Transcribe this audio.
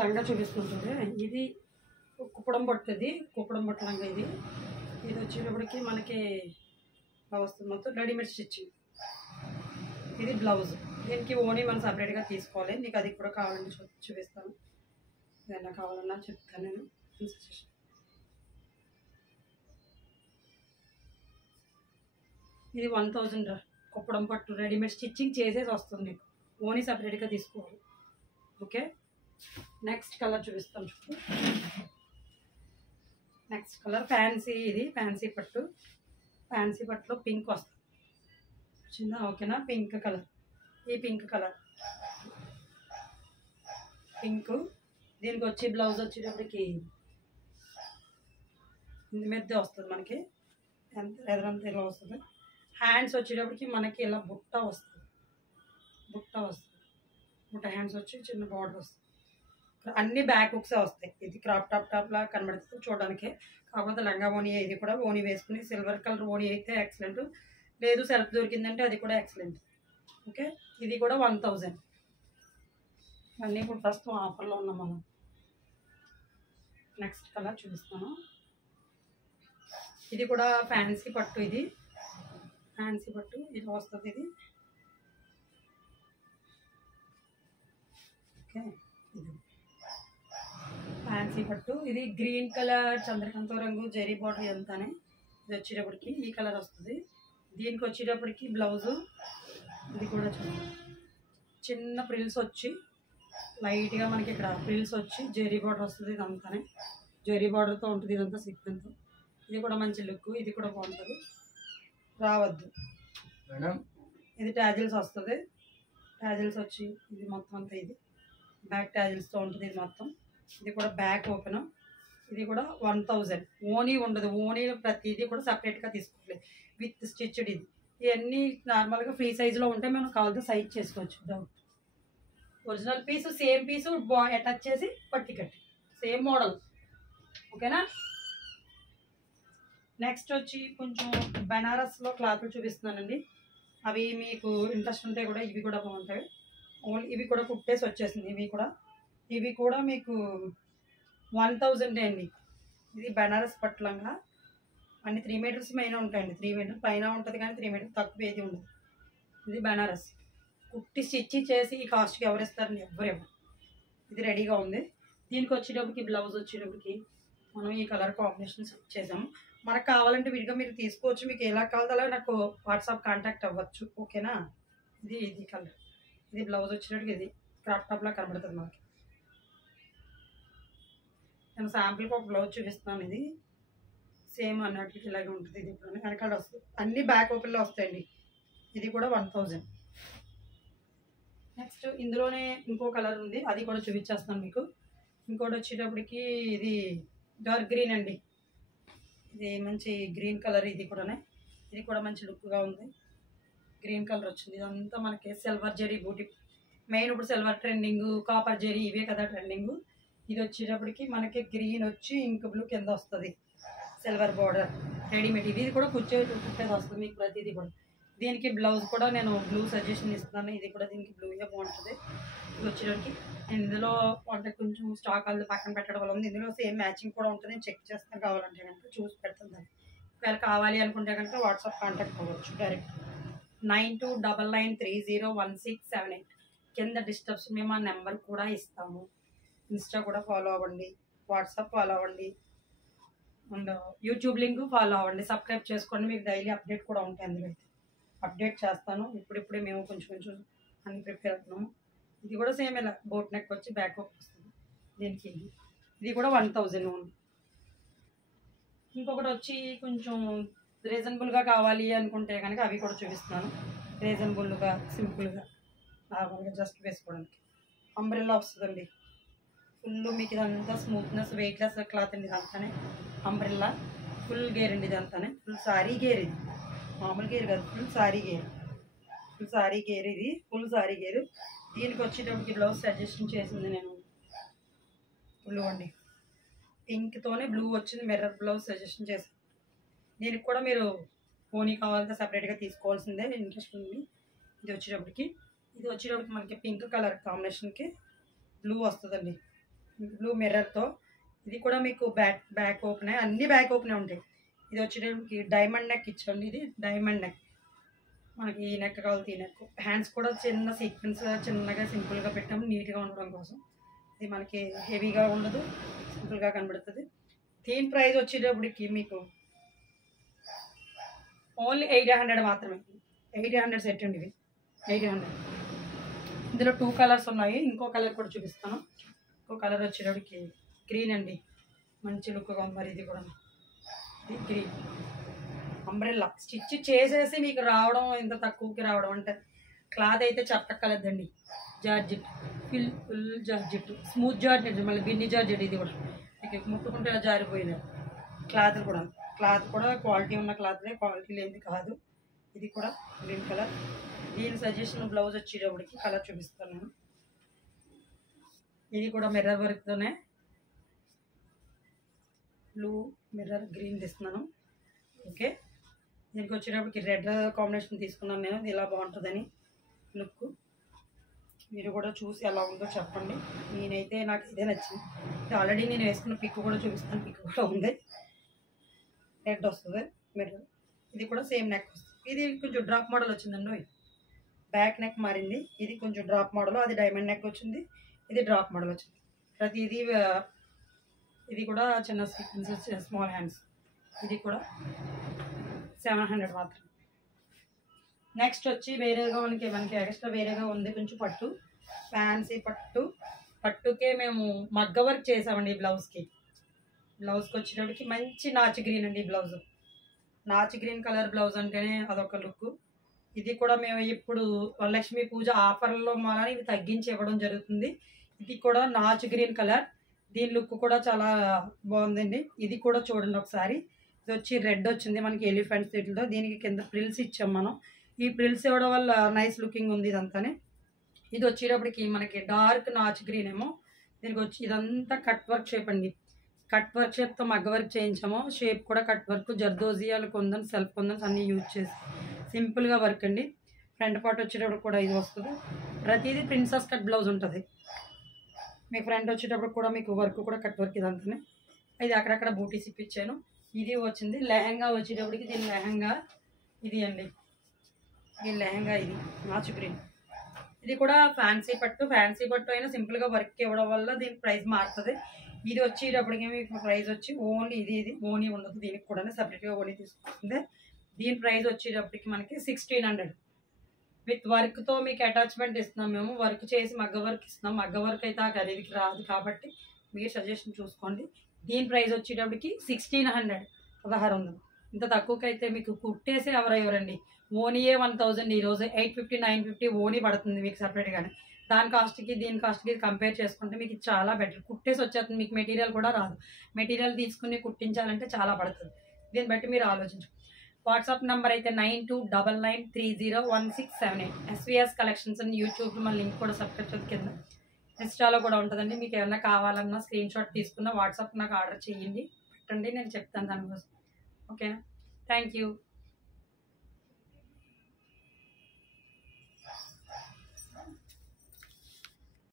లంగా చూపిస్తుంటుంది. ఇది కుప్పడం పట్టుది, కుప్పడం పట్టు లంగా. ఇది ఇది వచ్చేటప్పటికి మనకి వస్తుంది మొత్తం రెడీమేడ్ స్టిచ్చింగ్. ఇది బ్లౌజ్. దీనికి ఓనీ మనం సపరేట్గా తీసుకోవాలి. నీకు అది కూడా కావాలంటే చూపిస్తాను. ఏదైనా కావాలన్నా చెప్తాను నేను. ఇది 1000 కుప్పడం పట్టు రెడీమేడ్ స్టిచ్చింగ్ చేసేసి వస్తుంది మీకు. ఓనీ సపరేట్గా తీసుకోవాలి. ఓకే, నెక్స్ట్ కలర్ చూపిస్తాను చూడు. Next colour fancy. ఇది ఫ్యాన్సీ పట్టు. ఫ్యాన్సీ పట్టులో పింక్ వస్తుంది చిన్న. ఓకేనా, పింక్ కలర్. ఈ పింక్ కలర్ పింక్. దీనికి వచ్చి బ్లౌజ్ వచ్చేటప్పటికి ఇంత మెద్ద వస్తుంది మనకి. ఎదరంతా ఇలా వస్తుంది. హ్యాండ్స్ వచ్చేటప్పటికి మనకి ఇలా బుట్ట వస్తుంది. బుట్ట హ్యాండ్స్ వచ్చి చిన్న బార్డర్ వస్తుంది. అన్ని బ్యాక్ హుక్సే వస్తాయి. ఇది క్రాప్ టాప్ లా కనబడుతుంది చూడడానికి. కాకపోతే లంగా ఓనీ. ఇది కూడా ఓనీ వేసుకుని సిల్వర్ కలర్ ఓనీ అయితే ఎక్సలెంట్. లేదు సెల్ఫ్ దొరికిందంటే అది కూడా ఎక్సలెంట్. ఓకే, ఇది కూడా 1000. అన్నీ ఇప్పుడు ప్రస్తుతం ఆఫర్లో ఉన్నాం మనం. నెక్స్ట్ కలర్ చూపిస్తాను. ఇది కూడా ఫ్యాన్సీ పట్టు. ఇది ఫ్యాన్సీ పట్టు ఇది వస్తుంది. ఇది ఓకే, ఇది ఫ్యాన్సీ పట్టు. ఇది గ్రీన్ కలర్ చంద్రకాంత రంగు జరీ బార్డర్ ఎంతనే. ఇది వచ్చేటప్పటికి ఈ కలర్ వస్తుంది. దీనికి వచ్చేటప్పటికి బ్లౌజు. ఇది కూడా చిన్న ప్రిల్స్ వచ్చి లైట్గా మనకి ఇక్కడ ప్రిల్స్ వచ్చి జరీ బార్డర్ వస్తుంది. ఇదంతానే జరీ బార్డర్తో ఉంటుంది. ఇదంతా సీక్వెన్స్. ఇది కూడా మంచి లుక్. ఇది కూడా బాగుంటుంది. రావద్దు మేడం. ఇది ట్యాజిల్స్ వస్తుంది. ట్యాజిల్స్ వచ్చి ఇది మొత్తం అంతా ఇది బ్యాక్ ట్యాజిల్స్తో ఉంటుంది. ఇది మొత్తం. ఇది కూడా బ్యాక్ ఓపెన్. ఇది కూడా 1000. ఓనీ ఉండదు. ఓనీలో ప్రతిదీ కూడా సపరేట్గా తీసుకోవాలి విత్ స్టిచ్డ్. ఇది ఇవన్నీ నార్మల్గా ఫ్రీ సైజులో ఉంటే మనం కావాలంటే సైజ్ చేసుకోవచ్చు. డౌట్ ఒరిజినల్ పీసు సేమ్ పీసు అటాచ్ చేసి పట్టి కట్టి సేమ్ మోడల్. ఓకేనా. నెక్స్ట్ వచ్చి కొంచెం బెనారస్లో క్లాత్లు చూపిస్తున్నానండి. అవి మీకు ఇంట్రెస్ట్ ఉంటే కూడా ఇవి కూడా బాగుంటాయి. ఓన్లీ ఇవి కూడా కుట్టేసి వచ్చేసింది. ఇవి కూడా మీకు 1000 అండి. ఇది బెనారస్ పట్లంగా అన్ని 3 మీటర్స్ పైన ఉంటాయండి. 3 మీటర్ పైన ఉంటుంది కానీ 3 మీటర్ తక్కువ ఏది ఉండదు. ఇది బెనారస్ కుట్టి స్టిచ్ చేసి ఈ కాస్ట్కి ఎవరు ఇస్తారని ఎవరు. ఇది రెడీగా ఉంది. దీనికి వచ్చేటప్పటికి బ్లౌజ్ వచ్చేటప్పటికి మనం ఈ కలర్ కాంబినేషన్ సెట్ చేసాము. మనకు కావాలంటే విడిగా మీరు తీసుకోవచ్చు. మీకు ఎలా కావాలో అలా నాకు వాట్సాప్ కాంటాక్ట్ అవ్వచ్చు. ఓకేనా. ఇది కలర్. ఇది బ్లౌజ్ వచ్చేటప్పటికి ఇది క్రాప్ టాప్లా కనబడుతుంది మనకి. నేను శాంపుల్కి ఒక బ్లౌజ్ చూపిస్తాను. ఇది సేమ్ అన్నట్లకి ఇలాగే ఉంటుంది. ఇది ఇప్పుడు వెనకాల వస్తుంది. అన్ని బ్యాక్ ఓపెన్లో వస్తాయండి. ఇది కూడా 1000. నెక్స్ట్ ఇందులోనే ఇంకో కలర్ ఉంది. అది కూడా చూపించేస్తాను మీకు. ఇంకోటి వచ్చేటప్పటికి ఇది డార్క్ గ్రీన్ అండి. ఇది మంచి గ్రీన్ కలర్. ఇది కూడా మంచి లుక్గా ఉంది. గ్రీన్ కలర్ వచ్చింది. ఇదంతా మనకి సిల్వర్ జరీ బూటీ. మెయిన్ ఇప్పుడు సిల్వర్ ట్రెండింగ్, కాపర్ జరీ ఇవే కదా ట్రెండింగ్. ఇది వచ్చేటప్పటికి మనకి గ్రీన్ వచ్చి ఇంక్ బ్లూ కింద వస్తుంది. Silver border readymade. ఇది కూడా కుట్టేది వస్తుంది మీకు ప్రతిదీ కూడా. దీనికి బ్లౌజ్ కూడా నేను బ్లూ సజెషన్ ఇస్తున్నాను. ఇది కూడా దీనికి బ్లూగా బాగుంటుంది. ఇది వచ్చేటప్పటికి నేను ఇందులో అంటే కొంచెం స్టాక్ అది పక్కన పెట్టడం వల్ల ఉంది. ఇందులో సేమ్ మ్యాచింగ్ కూడా ఉంటుంది. నేను చెక్ చేస్తాను. కావాలంటే కనుక చూసి పెడతాను. దాన్ని ఒకవేళ కావాలి అనుకుంటే కనుక వాట్సాప్ కాంటాక్ట్ అవ్వచ్చు డైరెక్ట్. 9299301678 కింద డిస్క్రిప్షన్ మేము ఆ నెంబర్ కూడా ఇస్తాము. ఇన్స్టా కూడా ఫాలో అవ్వండి. వాట్సాప్ ఫాలో అవ్వండి. అండ్ యూట్యూబ్ లింక్ ఫాలో అవ్వండి. సబ్స్క్రైబ్ చేసుకోండి. మీకు డైలీ అప్డేట్ కూడా ఉంటాయి. అందులో అయితే అప్డేట్ చేస్తాను. ఇప్పుడిప్పుడే మేము కొంచెం అన్ని ప్రిపేర్ అవుతున్నాము. ఇది కూడా సేమ్ ఇలా బోట్ నెక్ వచ్చి బ్యాక్ హుక్ వస్తుంది. దీనికి ఇది కూడా 1000 ఉంది. ఇంకొకటి వచ్చి కొంచెం రీజనబుల్గా కావాలి అనుకుంటే కనుక అవి కూడా చూపిస్తున్నాను. రీజనబుల్గా సింపుల్గా నార్మల్గా జస్ట్ వేసుకోవడానికి అంబ్రెల్లా వస్తుందండి. ఫుల్ మీకు ఇదంతా స్మూత్నెస్ వెయిట్లెస్ క్లాత్ అండి. ఇదంతానే అంబ్రెల్లా ఫుల్ గేర్ అండి. ఇదంతానే ఫుల్ సారీ గేర్. ఇది మామూలు గేర్ కాదు, ఫుల్ సారీ గేర్. ఇది ఫుల్ సారీ గేర్. దీనికి వచ్చేటప్పటికి బ్లౌజ్ సజెషన్ చేసింది నేను బ్లూ అండి. పింక్తోనే బ్లూ వచ్చింది. మిర్రర్ బ్లౌజ్ సజెషన్ చేసింది. దీనికి కూడా మీరు పోనీ కావాలంటే సపరేట్గా తీసుకోవాల్సిందే. ఇంట్రెస్ట్ ఉంది. ఇది వచ్చేటప్పటికి మనకి పింక్ కలర్ కాంబినేషన్కి బ్లూ వస్తుందండి. బ్లూ మిర్రర్తో. ఇది కూడా మీకు బ్యాక్ ఓపెన్, అన్ని బ్యాక్ ఓపెన్ ఉంటాయి. ఇది వచ్చేటప్పటికి డైమండ్ నెక్ ఇచ్చండి. ఇది డైమండ్ నెక్, మనకి ఈ నెక్ కావాలి. ఈ నెక్ హ్యాండ్స్ కూడా చిన్న సీక్వెన్స్ చిన్నగా సింపుల్గా పెట్టాము నీట్గా ఉండడం కోసం. ఇది మనకి హెవీగా ఉండదు, సింపుల్గా కనబడుతుంది. దీని ప్రైస్ వచ్చేటప్పటికి మీకు ఓన్లీ 800 మాత్రమే. 800 సెట్ అండి ఇవి, 800. ఇందులో 2 కలర్స్ ఉన్నాయి. ఇంకో కలర్ కూడా చూపిస్తాను. ఇంకో కలర్ వచ్చేటప్పటికి గ్రీన్ అండి, మంచి లుక్గా ఉంది. మరి ఇది కూడా ఇది గ్రీన్ అంబ్రెల్లా స్టిచ్ చేసేసి మీకు రావడం, ఇంత తక్కువకి రావడం అంటే క్లాత్ అయితే చెప్పక్కర్లేదండి. Georgette, full georgette, smooth georgette, మళ్ళీ బిన్ని జార్జెట్. ఇది కూడా మీకు ముట్టుకుంటే ఇలా జారిపోయిన క్లాత్ కూడా క్వాలిటీ ఉన్న క్లాత్లే, క్వాలిటీ లేనిది కాదు. ఇది కూడా గ్రీన్ కలర్. దీని సజెషన్ బ్లౌజ్ వచ్చేటప్పటికి కలర్ చూపిస్తాను నేను. ఇది కూడా మిర్రర్ వర్క్తోనే బ్లూ మిర్రర్ గ్రీన్ తీస్తున్నాను. ఓకే, దీనికి వచ్చేటప్పటికి రెడ్ కాంబినేషన్ తీసుకున్నాను నేను. ఇది ఇలా బాగుంటుందని లుక్. మీరు కూడా చూసి ఎలా ఉందో చెప్పండి. నేనైతే నాకు ఇదే నచ్చింది. ఆల్రెడీ నేను వేసుకున్న పిక్ కూడా చూపిస్తాను. పిక్ కూడా ఉంది, రెడ్ వస్తుంది మిర్రర్. ఇది కూడా సేమ్ నెక్ వస్తుంది. ఇది కొంచెం డ్రాప్ మోడల్ వచ్చిందండి. బ్యాక్ నెక్ మారింది. ఇది కొంచెం డ్రాప్ మోడల్, అది డైమండ్ నెక్ వచ్చింది. ఇది డ్రాప్ మోడల్ వచ్చింది. ప్రతిదీ ఇది కూడా చిన్న సీక్వెన్స్, స్మాల్ హ్యాండ్స్. ఇది కూడా 700 మాత్రం. నెక్స్ట్ వచ్చి వేరేగా మనకి ఎక్స్ట్రా వేరేగా ఉంది కొంచెం పట్టు, ఫ్యాన్సీ పట్టుకే మేము మగ్గ వర్క్ చేసామండి. బ్లౌజ్కి వచ్చేటప్పటికి మంచి నాచు గ్రీన్ అండి. బ్లౌజ్ నాచు గ్రీన్ కలర్ బ్లౌజ్ అంటేనే అదొక లుక్. ఇది కూడా మేము ఇప్పుడు వరలక్ష్మి పూజ ఆఫర్లో మాలా ఇవి తగ్గించి ఇవ్వడం జరుగుతుంది. ఇది కూడా నాచు గ్రీన్ కలర్. దీని లుక్ కూడా చాలా బాగుందండి. ఇది కూడా చూడండి ఒకసారి. ఇది వచ్చి రెడ్ వచ్చింది మనకి ఎలిఫెంట్స్ వీటితో. దీనికి కింద ప్రిల్స్ ఇచ్చాం మనం. ఈ ప్రిల్స్ ఇవ్వడం వల్ల నైస్ లుకింగ్ ఉంది ఇదంతానే. ఇది వచ్చేటప్పటికి మనకి డార్క్ నాచు గ్రీన్ ఏమో. దీనికి వచ్చి ఇదంతా కట్ వర్క్ షేప్ అండి. కట్ వర్క్ షేప్తో మగ్గ వర్క్ చేయించాము. షేప్ కూడా కట్ వర్క్, జర్దోజియాలు కొందని, సెల్ఫ్ కొందన్స్ అన్నీ యూజ్ చేసి సింపుల్గా వర్క్ అండి. ఫ్రంట్ పార్ట్ వచ్చేటప్పుడు కూడా ఇది వస్తుంది. ప్రతిదీ ప్రిన్సెస్ కట్ బ్లౌజ్ ఉంటుంది. మీ ఫ్రంట్ వచ్చేటప్పుడు కూడా మీకు వర్క్ కూడా కట్ వర్క్ ఇదంతానే. ఇది అక్కడక్కడ బూటీస్ ఇప్పించాను. ఇది వచ్చింది లెహంగా వచ్చేటప్పటికి. దీని లెహంగా ఇది అండి. దీని లెహంగా ఇది నాచు గ్రీన్. ఇది కూడా ఫ్యాన్సీ పట్టు అయినా సింపుల్గా వర్క్ ఇవ్వడం వల్ల దీని ప్రైస్ మారుతుంది. ఇది వచ్చేటప్పటికి మీకు ప్రైస్ వచ్చి ఓన్లీ ఇది ఓనీ ఉండదు. దీనికి కూడా సపరేట్గా ఓనీ తీసుకుంటుంది. దీని ప్రైస్ వచ్చేటప్పటికి మనకి 1600 విత్ వర్క్తో మీకు అటాచ్మెంట్ ఇస్తున్నాం. మేము వర్క్ చేసి మగ్గ వర్క్ ఇస్తున్నాం. మగ్గ వర్క్ అయితే ఆ ఖరీదుకి రాదు కాబట్టి మీరు సజెషన్ చూసుకోండి. దీని ప్రైస్ వచ్చేటప్పటికి 1600, 1600. ఇంత తక్కువకి అయితే మీకు కుట్టేసి ఎవరండి. ఓనీయే 1000 ఈరోజు 850, 950 ఓనీ పడుతుంది మీకు సపరేట్గానే. దాని కాస్ట్కి దీని కాస్ట్కి కంపేర్ చేసుకుంటే మీకు చాలా బెటర్. కుట్టేసి వచ్చేస్తుంది, మీకు మెటీరియల్ కూడా రాదు. మెటీరియల్ తీసుకుని కుట్టించాలంటే చాలా పడుతుంది. దీన్ని బట్టి మీరు ఆలోచించండి. వాట్సాప్ నెంబర్ అయితే 9299301678. SVS కలెక్షన్స్ అని యూట్యూబ్ మన లింక్ కూడా సబ్స్క్రిప్షన్ కింద ఇన్స్టాలో కూడా ఉంటుందండి. మీకు ఏమైనా కావాలన్నా స్క్రీన్ షాట్ తీసుకున్న వాట్సాప్ నాకు ఆర్డర్ చేయండి, పెట్టండి, నేను చెప్తాను దానికోసం. ఓకేనా? Thank you.